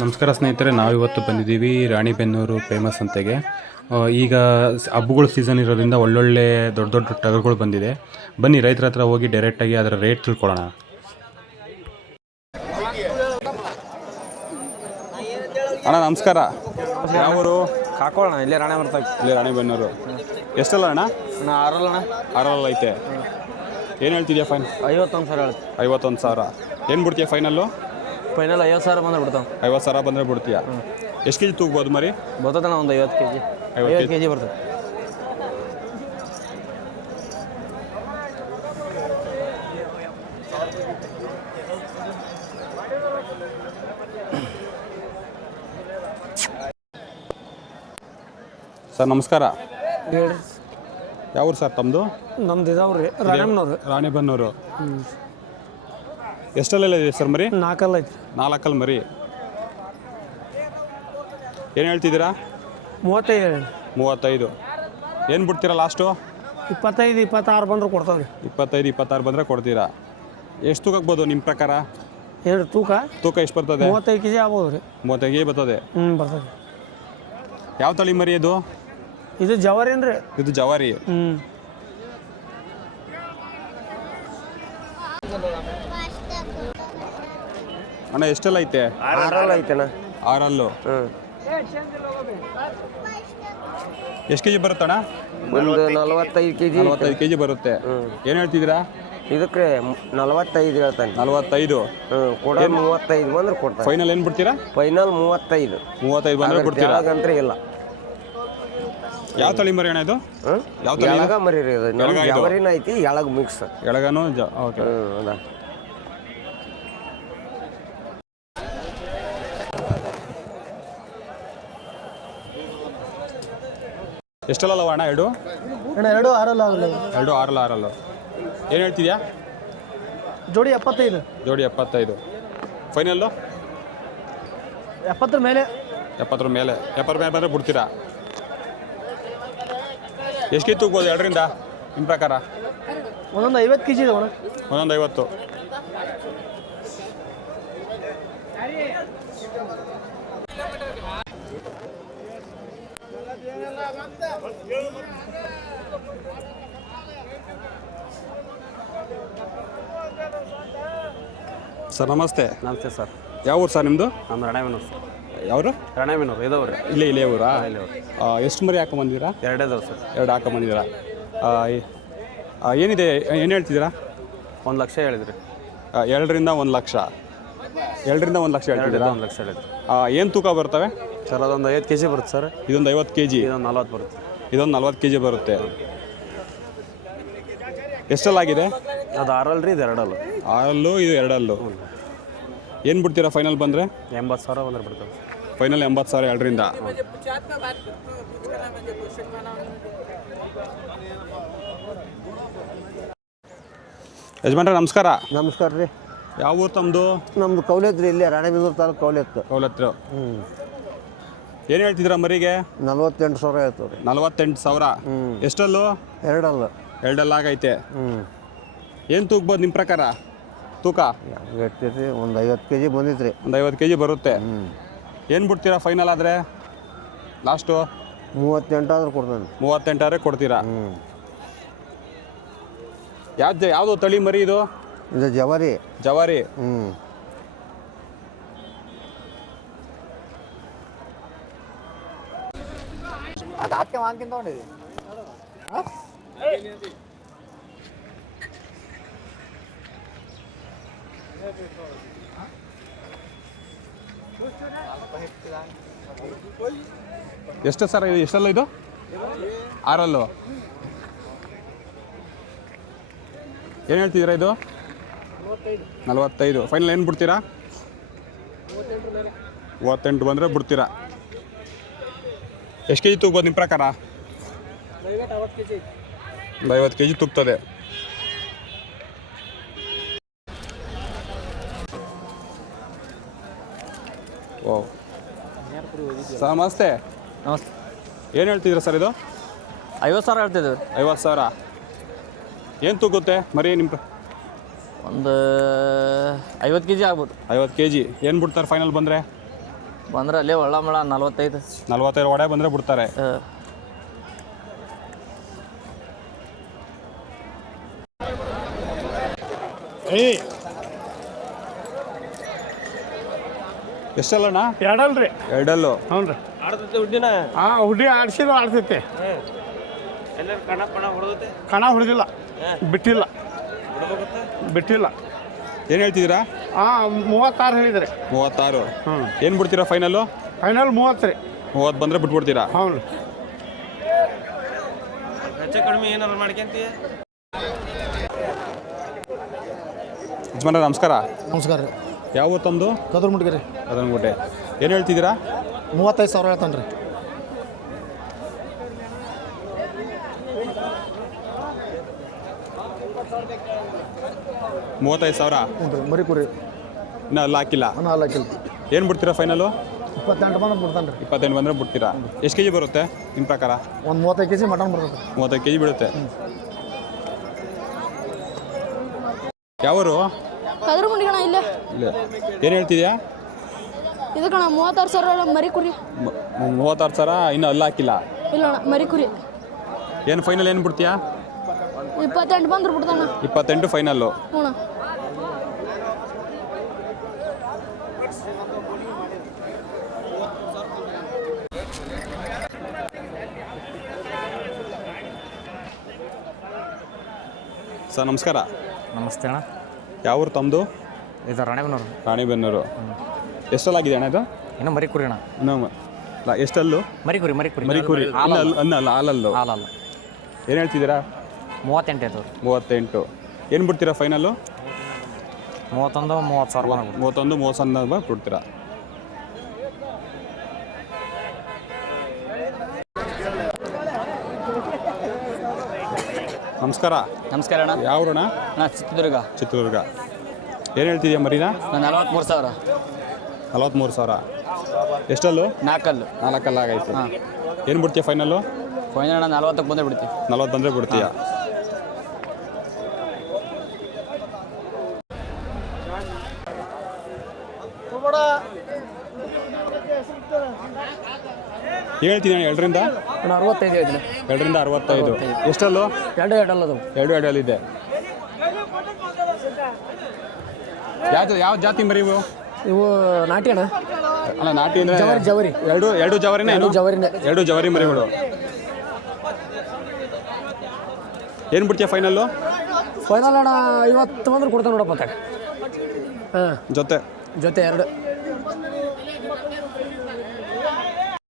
ನಮಸ್ಕಾರ ಸ್ನೇಹಿತರೆ, ನಾವಿವತ್ತು ಬಂದಿದ್ದೀವಿ ರಾಣಿಬೆನ್ನೂರು ಫೇಮಸ್ ಸಂತೆಗೆ. ಈಗ ಹಬ್ಬಗಳ ಸೀಸನ್ ಇರೋದ್ರಿಂದ ಒಳ್ಳೊಳ್ಳೆ ದೊಡ್ಡ ದೊಡ್ಡ ಟಗರುಗಳು ಬಂದಿದೆ. ಬನ್ನಿ ರೈತರ ಹತ್ರ ಹೋಗಿ ಡೈರೆಕ್ಟಾಗಿ ಅದರ ರೇಟ್ ತಿಳ್ಕೊಳ್ಳೋಣ. ಅಣ್ಣ ನಮಸ್ಕಾರ. ಯಾವರು? ಹಾಕೊಳ್ಳೋಣ ಇಲ್ಲೇ ರಾಣೆ ಬರ್ತಾವೆ. ಇಲ್ಲೇ ರಾಣಿಬೆನ್ನೂರು. ಎಷ್ಟಲ್ಲ ಅಣ್ಣ? ಆರಲ್ಲ ಆರಲ್ಲ ಐತೆ. ಏನು ಹೇಳ್ತಿದ್ಯಾ ಫೈನ್? 51,000 ಹೇಳ್ತಿ. 51,000 ಏನು ಬಿಡ್ತೀಯ ಫೈನಲ್ಲು? ಫೈನಲ್ 50,000 ಬಂದ್ರೆ ಬಿಡ್ತಾವೆ. 50,000 ಬಂದರೆ ಬಿಡ್ತೀಯ. ಎಷ್ಟು ಕೆ ಜಿ ತೂಗ್ಬೋದು ಮರಿ? ಬರ್ತದಣ್ಣ ಒಂದು 50 kg. 50 kg ಬರ್ತದೆ. ಸರ್ ನಮಸ್ಕಾರ. ಹೇಳಿ. ಯಾವ್ರು ಸರ್ ತಮ್ಮದು? ನಮ್ದು ಇದಾವ್ರಿ ರಾಣಿಬೆನ್ನೂರು. ರಾಣಿಬೆನ್ನೂರು. ಎಷ್ಟೆಲ್ಲ ಇದೆ ಸರ್ ಮರಿ? 4 ಐತಿ. 4 ಮರಿ. ಏನು ಹೇಳ್ತಿದ್ದೀರಾ? 35. 35. ಏನು ಬಿಡ್ತೀರಾ ಲಾಸ್ಟು? 25, 26 ಬಂದ್ರೆ ಕೊಡ್ತಾವ್ರಿ. 25, 26 ಬಂದರೆ ಕೊಡ್ತೀರಾ. ಎಷ್ಟು ತೂಕಕ್ಬೋದು ನಿಮ್ಮ ಪ್ರಕಾರ? ಎರಡು ತೂಕ ಎಷ್ಟು ಬರ್ತದೆ? 35 kg ಆಗ್ಬೋದು ರೀ. 35 kg ಬರ್ತದೆ. ಬರ್ತದೆ. ಯಾವ ತಳಿ ಮರಿ ಅದು? ಇದು ಜವಾರಿನ್ರಿ. ಇದು ಜವಾರಿ. ಅಣ್ಣ ಎಷ್ಟೆಲ್ಲ ಐತೆ? 6 ಐತೆಣ್ಣ. 6. ಎಷ್ಟು ಕೆ ಜಿ ಬರುತ್ತಣ್ಣ? ಒಂದು 45 kg. 45 kg ಬರುತ್ತೆ. ಏನು ಹೇಳ್ತಿದ್ದೀರಾ? ಇದಕ್ಕೆ 45 ಹೇಳ್ತಾನೆ. 45. ಕೊಡ 35 ಬಂದ್ರೆ ಕೊಡ್ತಾನೆ. ಫೈನಲ್ ಏನು ಬಿಡ್ತೀರಾ? ಫೈನಲ್ 35. 35 ಬಂದರೆ ಬಿಡ್ತೀರಾ? ಕೆಳಗಂದ್ರೆ ಇಲ್ಲ. ಯಾವ ತಳಿ ಮರಿ ಅಣ್ಣ ಇದು? ಯಾವ ತಳಿ? ಎಳಗ ಮರಿ ರೀ ಇದು. ಜವಾರಿನ ಐತಿ, ಎಳಗ ಮಿಕ್ಸ್. ಎಳಗನು ಓಕೆ. ಅದ ಎಷ್ಟಲ್ಲ ಅಣ್ಣ? ಎರಡು 6 ಆಗಲ್ಲ. 2 6. ಏನು ಹೇಳ್ತಿದ್ಯಾ? ಜೋಡಿ 75. ಜೋಡಿ 75. ಫೈನಲ್ಲು 70 ಮೇಲೆ. 70 ಮೇಲೆ. 70 ಮೇಲೆ ಬಂದರೆ ಬಿಡ್ತೀರಾ? ಎಷ್ಟು ಕೆ ಜಿ ತೂಗ್ಬೋದು ಎರಡರಿಂದ ನಿಮ್ಮ ಪ್ರಕಾರ? ಒಂದೊಂದು 50 kg ಇದೆ. ಒಂದೊಂದು 50. ಸರ್ ನಮಸ್ತೆ. ನಮಸ್ತೆ ಸರ್. ಯಾವ ಊರು ಸರ್ ನಿಮ್ಮದು? ನಮ್ಮ ರಾಣೆಬೆನ್ನೂರು ಸರ್. ಯಾವರು? ರಾಣೆಬೆನ್ನೂರು ಇದಾವ್ರಿ. ಇಲ್ಲೇ ಊರಾ? ಎಷ್ಟು ಮರಿ ಹಾಕೊಂಬಂದಿದ್ದೀರಾ? 2 ಇದಾವೆ ಸರ್. 2 ಹಾಕೊಂಬಂದಿದ್ದೀರಾ. ಏನಿದೆ, ಏನು ಹೇಳ್ತಿದ್ದೀರಾ? 1 ಲಕ್ಷ ಹೇಳಿದ್ರಿ. 2ರಿಂದ 1 ಲಕ್ಷ. 2ರಿಂದ 1 ಲಕ್ಷ ಹೇಳ್ತಿದ್ದೀರಾ? 1 ಲಕ್ಷ ಹೇಳಿದ್ರಿ. ಏನು ತೂಕ ಬರ್ತವೆ ಸರ್? ಅದೊಂದು 50 kg ಬರುತ್ತೆ ಸರ್. ಇದೊಂದು 50 kg. ಇದೊಂದು 40 ಬರುತ್ತೆ. ಇದೊಂದು 40 kg ಬರುತ್ತೆ. ಎಷ್ಟಲ್ಲಾಗಿದೆ? ಅದು 6 ಅಲ್ರಿ, ಇದು 2 ಅಲ್ಲ. 6 ಇದು 2. ಏನು ಬಿಡ್ತೀರಾ ಫೈನಲ್ ಬಂದರೆ? 80,000 ಬಂದ್ರೆ ಬಿಡ್ತೇವೆ. ಫೈನಲ್ 80,000 2ರಿಂದ. ಯಜಮಾನ್ರೆ ನಮಸ್ಕಾರ. ನಮಸ್ಕಾರ ರೀ. ಯಾವ ಊರು ತಮ್ಮದು? ನಮ್ದು ಕೌಲೆತ್ರಿ, ಇಲ್ಲೇ ರಾಣೆಬೆನ್ನೂರು ತಾಲೂಕು ಕೌಲೆತ್ತು. ಕೌಲತ್ರ. ಏನು ಹೇಳ್ತಿದ್ದೀರಾ ಮರಿಗೆ? 48,000 ಹೇಳ್ತೀವಿ ರೀ. 48,000. ಎಷ್ಟಲ್ಲೂ? 2 2 ಆಗೈತೆ. ಏನು ತೂಗ್ಬೋದು ನಿಮ್ಮ ಪ್ರಕಾರ ತೂಕ? ಇರ್ತೀರಿ ಒಂದು 50 kg ಬಂದಿತ್ತು. ಒಂದು 50 kg ಬರುತ್ತೆ. ಏನು ಬಿಡ್ತೀರಾ ಫೈನಲ್ ಆದರೆ ಲಾಸ್ಟು? 38 ಆದ್ರೆ ಕೊಡ್ತಾನೆ. 38 ಕೊಡ್ತೀರಾ? ಯಾವುದು ತಳಿ ಮರಿ ಇದು? ಇದು ಜವಾರಿ. ಜವಾರಿ. ಎಷ್ಟು ಸರ್ ಇದು? ಎಷ್ಟಲ್ಲ ಇದು? 6. ಏನು ಹೇಳ್ತಿದ್ದೀರಾ ಇದು? 45. ಫೈನಲ್ ಏನು ಬಿಡ್ತೀರಾ? 38 ಬಂದರೆ ಬಿಡ್ತೀರಾ. ಎಷ್ಟು ಕೆ ಜಿ ತೂಗ್ಬೋದು ನಿಮ್ಮ ಪ್ರಕಾರ? 50 kg ತೂಗ್ತದೆ. ಓ ಸರ್ ನಮಸ್ತೆ. ನಮಸ್ತೆ. ಏನು ಹೇಳ್ತಿದ್ದೀರಾ ಸರ್ ಇದು? 50,000 ಹೇಳ್ತಿದ್ದೀವಿ. 50,000. ಏನು ತೂಗುತ್ತೆ ಮರಿ ನಿಮ್ಮ? ಒಂದು 50 kg ಆಗ್ಬೋದು. 50 kg. ಏನು ಬಿಡ್ತಾರೆ ಫೈನಲ್ ಬಂದರೆ? ಬಂದ್ರೆ ಅಲ್ಲೇ ಒಳ್ಳ ಮಳ 45. 45 ಒಡೆ ಬಂದರೆ ಬಿಡ್ತಾರೆ. ಎಷ್ಟಲ್ಲಣ್ಣ? ಎರಡಲ್ರಿ. ಎರಡಲ್ಲು. ಹ್ಞೂ ರೀ. ಆಡ್ತೈತೆ ಹುಡ್ಡಿನ? ಹಾಂ, ಹುಡ್ಡಿ ಆಡ್ಸಿದ್ರು ಆಡ್ತೈತೆ. ಎಲ್ಲರೂ ಕಣ ಹೊಡೆದೈತೆ? ಕಣ ಹೊಡೆದಿಲ್ಲ, ಬಿಟ್ಟಿಲ್ಲ. ಏನು ಹೇಳ್ತಿದ್ದೀರಾ? ಹಾಂ, 36 ಹೇಳಿದ್ರಿ. 36. ಹ್ಞೂ. ಏನು ಬಿಡ್ತೀರಾ ಫೈನಲ್ಲು? ಫೈನಲ್ 30 ರೀ. 30 ಬಂದರೆ ಬಿಟ್ಬಿಡ್ತೀರಾ? ಹ್ಞೂ ರೀ. ಹೆಚ್ಚು ಕಡಿಮೆ ಏನಾರು ಮಾಡ್ಕೊಂತೀಯ? ಯಜಮಾನ ನಮಸ್ಕಾರ. ನಮಸ್ಕಾರ ರೀ. ಯಾವ ತಮ್ಮದು? ಕದ್ರಮುಟ್ಗಿ ರೀ. ಅದನ್ಬಿಟ್ಟೆ ಏನು ಹೇಳ್ತಿದ್ದೀರಾ? 35,000 ಹೇಳ್ತಾನೆ ರೀ. $35,000. ಹ್ಞೂ ರೀ. ಮರಿ ಕುರಿ ಇನ್ನೂ ಅಲ್ಲ ಹಾಕಿಲ್ಲ. ಅಲ್ಲ ಹಾಕಿಲ್ಲ. ಏನು ಬಿಡ್ತೀರಾ ಫೈನಲ್ಲು? 28 ಬಂದು ಬಿಡ್ತಾನೆ ರೀ. 28 ಬಂದರೆ ಬಿಡ್ತೀರಾ? ಎಷ್ಟು ಕೆ ಜಿ ಬರುತ್ತೆ ನಿಮ್ಮ ಪ್ರಕಾರ? ಒಂದು 35 kg ಮಟನ್ ಬರ್ತದೆ. 35 ಕೆ ಜಿ ಬೀಳುತ್ತೆ. ಯಾವರು? ಕದ್ರಮುಂಡಿ ಕಣ ಇಲ್ಲೇ. ಇಲ್ಲ. ಏನು ಹೇಳ್ತಿದ್ಯಾ? ಇದು ಕಣ 36,000 ಮರಿ ಕುರಿ. 36,000 ಇನ್ನೂ ಅಲ್ಲ ಹಾಕಿಲ್ಲ. ಇಲ್ಲ ಅಣ್ಣ, ಮರಿ ಕುರಿ. ಏನು ಫೈನಲ್ ಏನು ಬಿಡ್ತೀಯಾ? 28 ಬಂದ್ರೆ ಬಿಡ್ತಾನ. 28 ಫೈನಲ್ಲು. ಹ್ಞೂ. ಸರ್ ನಮಸ್ಕಾರ. ನಮಸ್ತೆ ಅಣ್ಣ. ಯಾವ ಊರು ತಮ್ಮದು? ಇದು ರಾಣೆಬೆನ್ನೂರು. ರಾಣಿಬೆನ್ನೂರು. ಎಷ್ಟಲ್ಲಾಗಿದೆ ಅಣ್ಣ ಇದು? ಇನ್ನೂ ಮರಿ ಕುರಿ ಅಣ್ಣ. ಇನ್ನೂ ಎಷ್ಟಲ್ಲು? ಮರಿ ಕುರಿ ಹಾಲಲ್ಲು. ಹಾಲಲ್ಲ. ಏನು ಹೇಳ್ತಿದ್ದೀರಾ? 38 ಆಯ್ತು. 38. ಏನು ಬಿಡ್ತೀರಾ ಫೈನಲ್ಲು? 31-30,000 31-30,000 ಬಿಡ್ತೀರಾ? ನಮಸ್ಕಾರ. ನಮಸ್ಕಾರ ಅಣ್ಣ. ಯಾವ ಊರಣ್ಣ? ಅಣ್ಣ ಚಿತ್ರದುರ್ಗ. ಏನು ಹೇಳ್ತಿದ್ಯಾ ಮರಿನಾ? ನಾನು 43,000. 43,000. ಎಷ್ಟಲ್ಲು? 4 4 ಆಗೈತೆ. ಏನು ಬಿಡ್ತೀಯ ಫೈನಲ್ಲು? ಫೈನಲ್ ಅಣ್ಣ 40ಕ್ಕೆ ಬಂದರೆ ಬಿಡ್ತೀವಿ. 40 ಬಂದರೆ ಬಿಡ್ತೀಯ? ಹೇಳ್ತೀನಿ ನಾನು 2ರಿಂದ 65 ಹೇಳ್ತೀನಿ. 2ರಿಂದ 65. ಎಷ್ಟಲ್ಲು? 2 ಎರಡಲ್ಲ ಅದು. 2 ಎರಡಲ್ಲಿದೆ. ಯಾವ ಜಾತಿ ಮರಿ ಇವು? ಇವು ನಾಟಿ ಅಣ್ಣ. ಅಲ್ಲ ನಾಟಿ ಅಂದರೆ ಜವರಿ. ಎರಡು ಜವರಿನೇ? ಜವರಿನೇ. 2 ಜವರಿ ಮರಿಗಳು. ಏನು ಬಿಡ್ತೀಯ ಫೈನಲ್ಲು? ಫೈನಲ್ ಅಣ್ಣ 50 ಬಂದ್ರೆ ಕೊಡ್ತಾನೆ ನೋಡಪ್ಪ ತಾಗ. ಹಾಂ, ಜೊತೆ ಜೊತೆ 2.